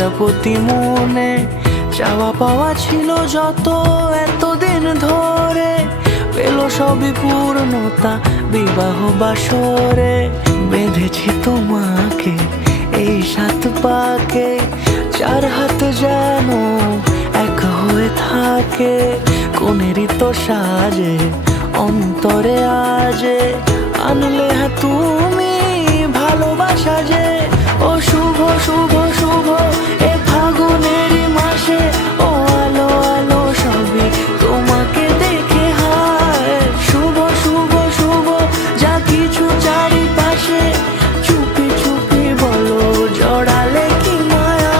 প্রজাপতি মনে চাওয়া পাওয়া ছিল যত এতদিন ধরে, পেল সবই পূর্ণতা বিবাহ বাসরে। বেঁধেছি তোমাকে এই 7 পাকে, 4 হাত যেন এক হয়ে থাকে। কোনেরই তো সাজে অন্তরে আজে, আনলে তুমি ভালোবাসা যে। ও শুভ শুভ শুভ এ ফাগুনেরই মাসে, ও আলো আলো সবই তোমাকে দেখে হায়। শুভ শুভ শুভ যা কিছু চারিপাশে, চুপি চুপি বলো জড়ালে কি মায়া।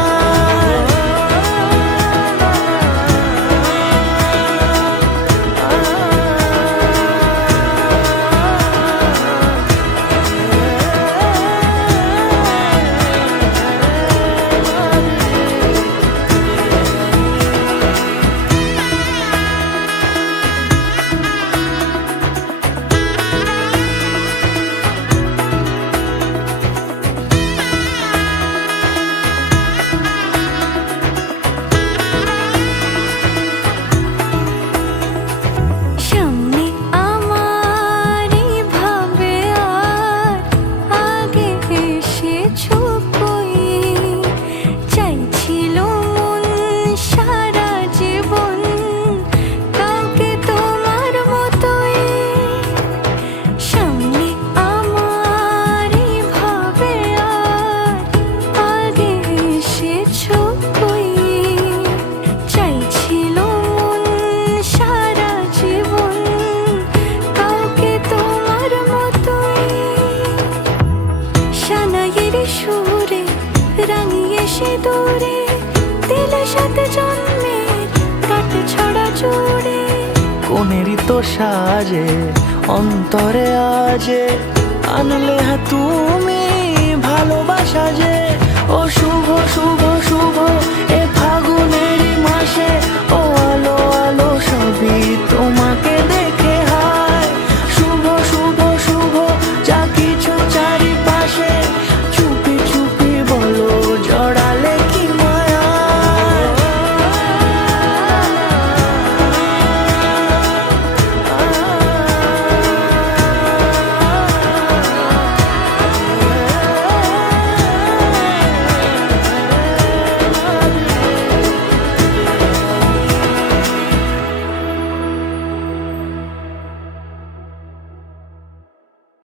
সুরে রাঙিয়ে সে দূরে দিলে 7 জন্মের কাট ছড়া জুড়ে। কোনেরই তো সাজে অন্তরে আজে, আনলে তুমি ভালোবাসা যে। ও শুভ শুভ শুভ এ